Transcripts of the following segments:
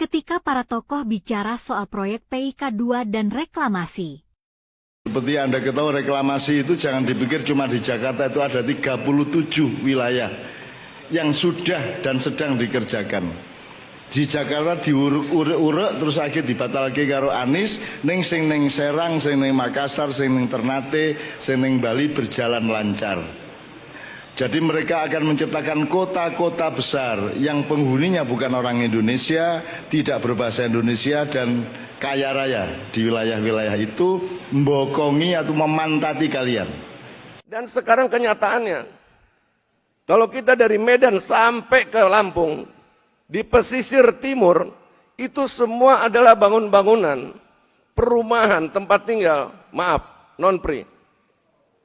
ketika para tokoh bicara soal proyek PIK 2 dan reklamasi. Seperti Anda ketahui, reklamasi itu jangan dipikir cuma di Jakarta, itu ada 37 wilayah yang sudah dan sedang dikerjakan. Di Jakarta diurek-urek terus akhir dibatalke karo Anies, ning sing ning Serang, sing ning Makassar, sing ning Ternate, sing ning Bali berjalan lancar. Jadi mereka akan menciptakan kota-kota besar yang penghuninya bukan orang Indonesia, tidak berbahasa Indonesia dan kaya raya di wilayah-wilayah itu, membokongi atau memantati kalian. Dan sekarang kenyataannya, kalau kita dari Medan sampai ke Lampung, di pesisir timur, itu semua adalah bangunan-bangunan, perumahan, tempat tinggal, maaf, non-pri,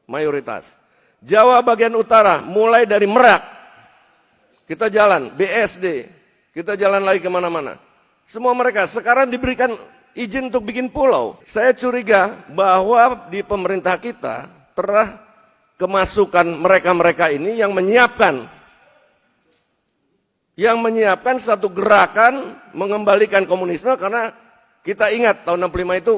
mayoritas. Jawa bagian utara, mulai dari Merak, kita jalan, BSD, kita jalan lagi kemana-mana. Semua mereka sekarang diberikan izin untuk bikin pulau. Saya curiga bahwa di pemerintah kita telah kemasukan mereka-mereka ini yang menyiapkan satu gerakan mengembalikan komunisme, karena kita ingat tahun 65 itu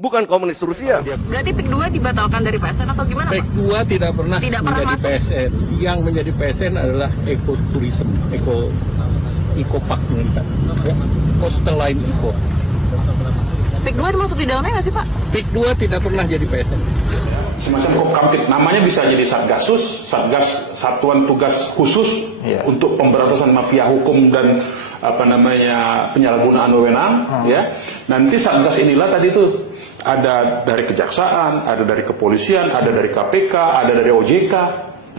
bukan komunis Rusia. Berarti PIK 2 dibatalkan dari PSN atau gimana, Pak? PIK 2 tidak pernah menjadi masuk. PSN. Yang menjadi PSN adalah ekoturism, ekopark ya. Coastal Line Eco. PIK 2 dimasuk di dalamnya nggak sih, Pak? PIK 2 tidak pernah jadi PSN. Semacam Kopkamtib, namanya bisa jadi Satgasus, Satgas Satuan Tugas Khusus untuk pemberantasan mafia hukum dan penyalahgunaan wewenang. Ya, nanti Satgas inilah tadi itu ada dari kejaksaan, ada dari kepolisian, ada dari KPK, ada dari OJK,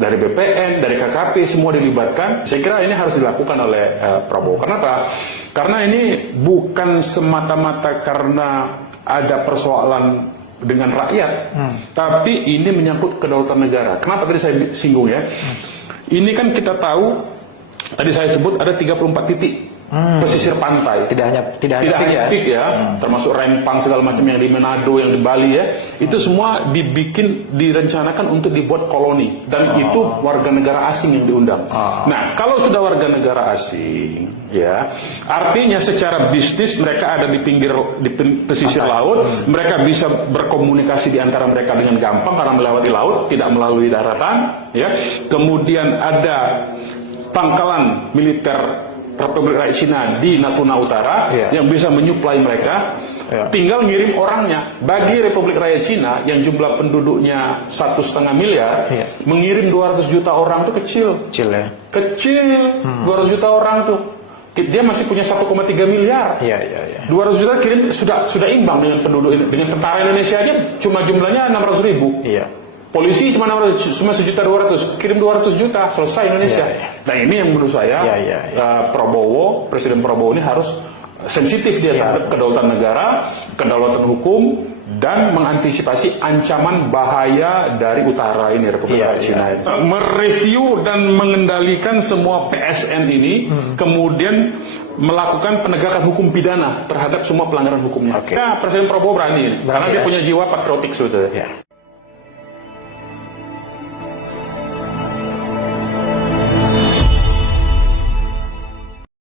dari BPN, dari KKP, semua dilibatkan. Saya kira ini harus dilakukan oleh Prabowo. Kenapa? Karena ini bukan semata-mata karena ada persoalan dengan rakyat, tapi ini menyangkut kedaulatan negara. Kenapa tadi saya singgung ya? Ini kan kita tahu, tadi saya sebut ada 34 titik pesisir pantai. Tidak hanya PIK ya, termasuk Rempang segala macam yang di Manado, yang di Bali ya. Itu semua direncanakan untuk dibuat koloni, dan itu warga negara asing yang diundang. Nah, kalau sudah warga negara asing, ya, artinya secara bisnis mereka ada di pesisir laut, mereka bisa berkomunikasi di antara mereka dengan gampang karena melewati laut, tidak melalui daratan, ya. Kemudian ada pangkalan militer Republik Rakyat Cina di Natuna Utara yang bisa menyuplai mereka, tinggal ngirim orangnya. Bagi Republik Rakyat Cina yang jumlah penduduknya 1,5 miliar, mengirim 200 juta orang itu kecil. Kecil, 200 juta orang tuh. Dia masih punya 1,3 miliar. 200 juta kirim sudah imbang dengan penduduk ini. Dengan tentara Indonesia aja cuma jumlahnya 600 ribu. Polisi cuma 1.200.000, kirim 200 juta, selesai Indonesia. Nah, ini yang menurut saya Presiden Prabowo ini harus sensitif dia terhadap kedaulatan negara, kedaulatan hukum, dan mengantisipasi ancaman bahaya dari utara ini, Republik Rakyat Cina. Mereview dan mengendalikan semua PSN ini, kemudian melakukan penegakan hukum pidana terhadap semua pelanggaran hukumnya. Presiden Prabowo berani, karena dia punya jiwa patriotik sebetulnya.